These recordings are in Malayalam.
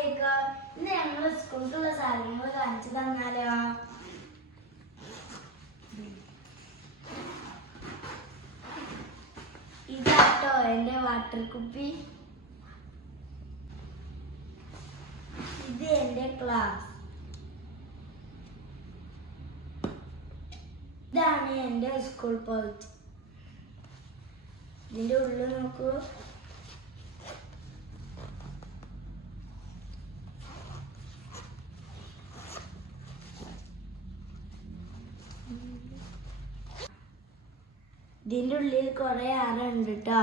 അസ്സലാമലൈക്കും ഇന്ന് ഞങ്ങൾ സ്കൂളിലുള്ള സാധനങ്ങൾ കാണിച്ചു തന്നാലോ? ഇതാട്ടോ എന്റെ വാട്ടർ കുപ്പി. ഇത് എന്റെ ക്ലാസ് ഇതാണ് എന്റെ സ്കൂൾ പോയിട്ട് ഇതിന്റെ ഉള്ളിൽ നോക്കൂ. ഇതിന്റെ ഉള്ളിൽ കുറെ അറുണ്ട് കേട്ടോ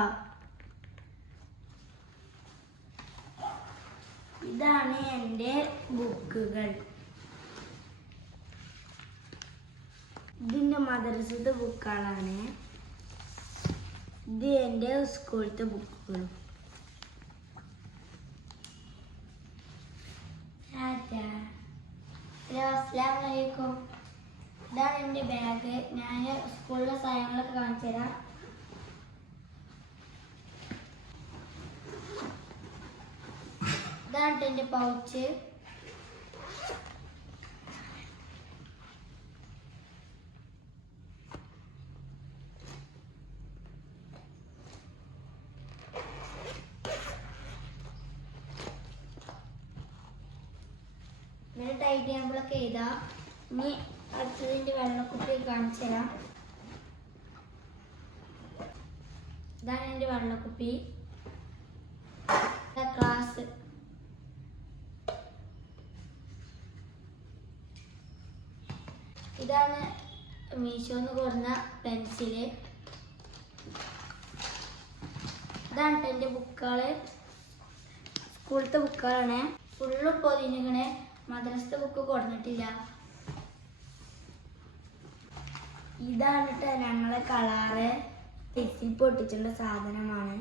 ഇതാണ് എന്റെ ബുക്കുകൾ. ഇതിന്റെ മദ്രസത്തെ ബുക്കുകളാണ് ഇത് എന്റെ സ്കൂളിലത്തെ ബുക്കുകളും. രാജ. അസ്സാം അസ്സലാമലൈക്കും ഇതാണ് എന്റെ ബാഗ് ഞാൻ സ്കൂളിലെ സാധനങ്ങളൊക്കെ കാണിച്ചു തരാം. ഇതാണ് എന്റെ പൗച്ച് ഇങ്ങനെ ടൈം ടേബിളൊക്കെ എഴുതാം. ഇനി അടുത്തതിന്റെ വെള്ളക്കുപ്പി കാണിച്ചു തരാം. ഇതാണ് എന്റെ വെള്ളക്കുപ്പി. ഗ്ലാസ്. ഇതാണ് മീശോന്ന് കൊടുന്ന പെൻസിൽ. ഇതാണ് എന്റെ ബുക്കുകൾ. സ്കൂളത്തെ ബുക്കുകളാണ്. ഫുള്ള് പൊതിഞ്ഞിങ്ങനെ മദ്രസത്തെ ബുക്ക് കൊടുത്തിട്ടില്ല. ഇതാണ് കേട്ടോ ഞങ്ങളെ കളറ്. പൊട്ടിച്ചുള്ള സാധനമാണ്.